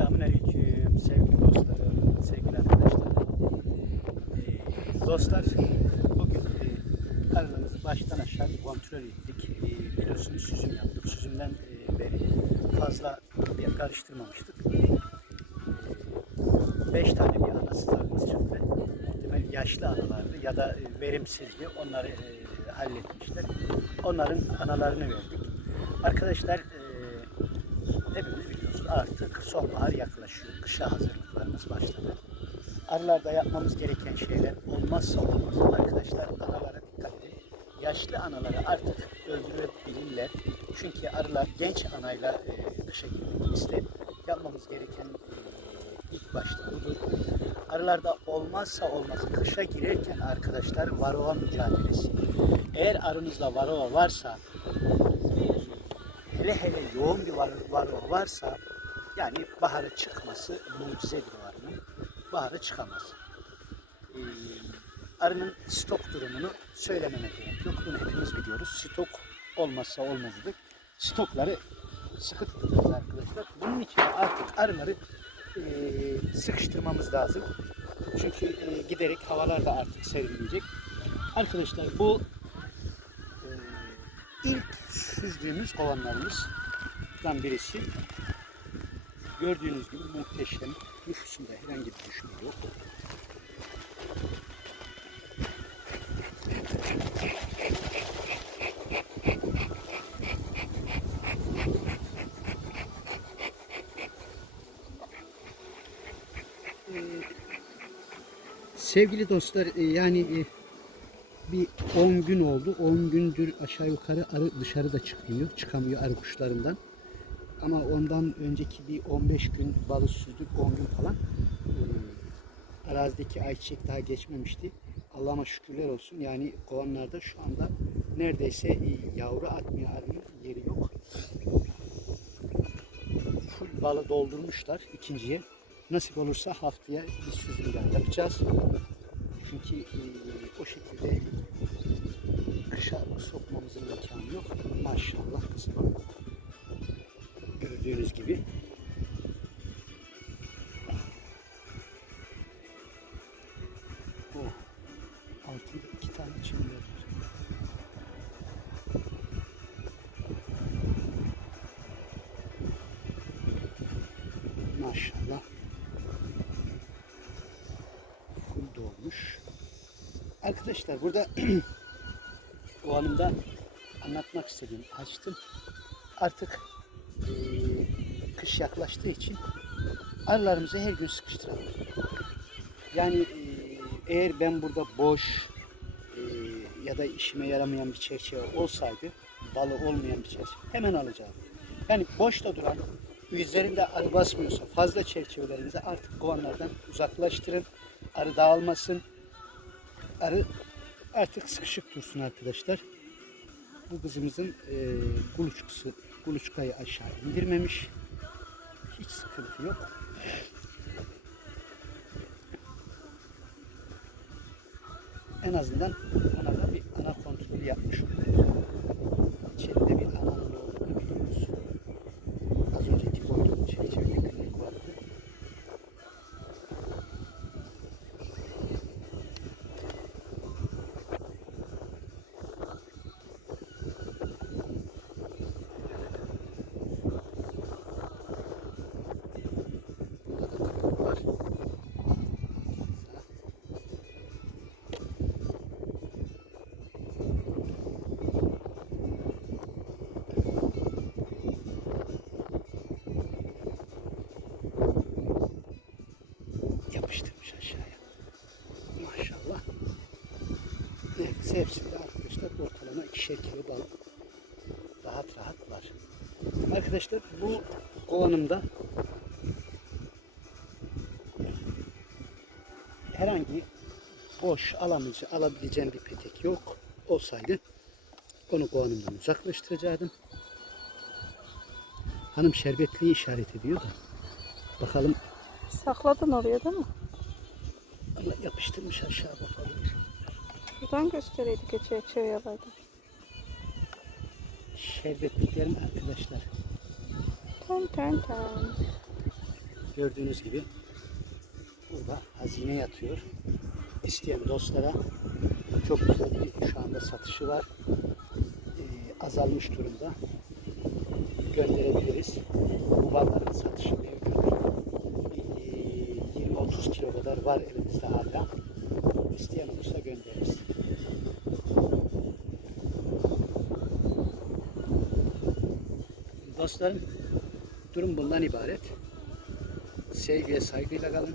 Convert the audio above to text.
Selamünaleyküm sevgili dostlarım, sevgili arkadaşlarım. Ee, dostlar, bugün e, arılarımızı baştan aşağı bir kontrol ettik. E, biliyorsunuz süzüm yaptık. Süzümden e, beri fazla bir karıştırmamıştık. 5 tane bir anasız arımız çıktı. Muhtemel yaşlı analardı ya da e, verimsizdi. Onları e, halletmişler. Onların analarını verdik. Arkadaşlar e, artık sonbahar yaklaşıyor. Kışa hazırlıklarımız başladı. Arılarda yapmamız gereken şeyler olmazsa olmaz. Arkadaşlar analara dikkat edin. Yaşlı anaları artık öldürebilirler. Çünkü arılar genç anayla e, kışa girmek. Yapmamız gereken e, ilk başta budur. Arılarda olmazsa olmaz kışa girerken arkadaşlar varroa mücadelesi. Eğer arınızda varroa varsa hele hele yoğun bir var, varroa varsa yani baharı çıkması mucizedir o arının. Baharı çıkamaz. Ee, arının stok durumunu söylememe gerek yok. Bunu hepimiz biliyoruz. Stok olmazsa olmazıdır. Stokları sıkı tutacağız arkadaşlar. Bunun için artık arıları e, sıkıştırmamız lazım. Çünkü e, giderek havalar da artık serinleyecek. Arkadaşlar bu e, ilk süzdüğümüz kovanlarımızdan birisi. Gördüğünüz gibi muhteşem. Nüfusunda herhangi bir düşme yok. Sevgili dostlar e, yani e, bir 10 gün oldu. 10 gündür aşağı yukarı arı dışarıda çıkmıyor. Çıkamıyor arı kuşlarından. Ama ondan önceki bir 15 gün balı süzdük 10 gün falan. E, arazideki ayçiçek daha geçmemişti. Allah'ıma şükürler olsun. Yani kovanlarda şu anda neredeyse yavru atmıyor arının yeri yok. Full balı doldurmuşlar ikinciye. Nasip olursa haftaya bir süzüm daha yapacağız. Çünkü e, o şekilde kışa sokmamızın imkanı yok. Maşallah kızım. Gördüğünüz gibi. Oh, altında iki tane çimler var. Maşallah. Full dolmuş. Arkadaşlar burada o anımda anlatmak istediğim açtım. Artık eee, kış yaklaştığı için arılarımızı her gün sıkıştıralım. Yani eee, eğer ben burada boş eee, ya da işime yaramayan bir çerçeve olsaydı, balı olmayan bir çerçeve hemen alacağım. Yani boşta duran, üzerinde arı basmıyorsa fazla çerçevelerinizi artık kovanlardan uzaklaştırın. Arı dağılmasın. Arı artık sıkışık dursun arkadaşlar. Bu kızımızın e, kuluçkusu, kuluçkayı aşağı indirmemiş. Hiç sıkıntı yok. En azından ona da bir ana kontrolü yapmış oluyoruz. İçeride bir ananın Yapıştırmış aşağıya. Maşallah. Neyse hepsinde arkadaşlar ortalama ikişer kilo balık rahat rahat var. Arkadaşlar bu kovanımda herhangi boş alamayıcı, alabileceğim bir petek yok. Olsaydı onu kovanımdan uzaklaştıracaktım. Hanım şerbetliği işaret ediyor da. Bakalım Sakladın oraya değil mi? ama yapıştırmış aşağı bakalım. Şuradan göstereydi geçe çeviriyorlardı. Şerbetliklerim arkadaşlar. Ten ten ten. Gördüğünüz gibi burada hazine yatıyor. İsteyen dostlara çok güzel bir şu anda satışı var. Ee, azalmış durumda. Gönderebiliriz. Bu balların satışı mevcut. Var elimizde hala. İsteyen olursa göndeririz. Dostlarım durum bundan ibaret. Sevgiye saygıyla kalın.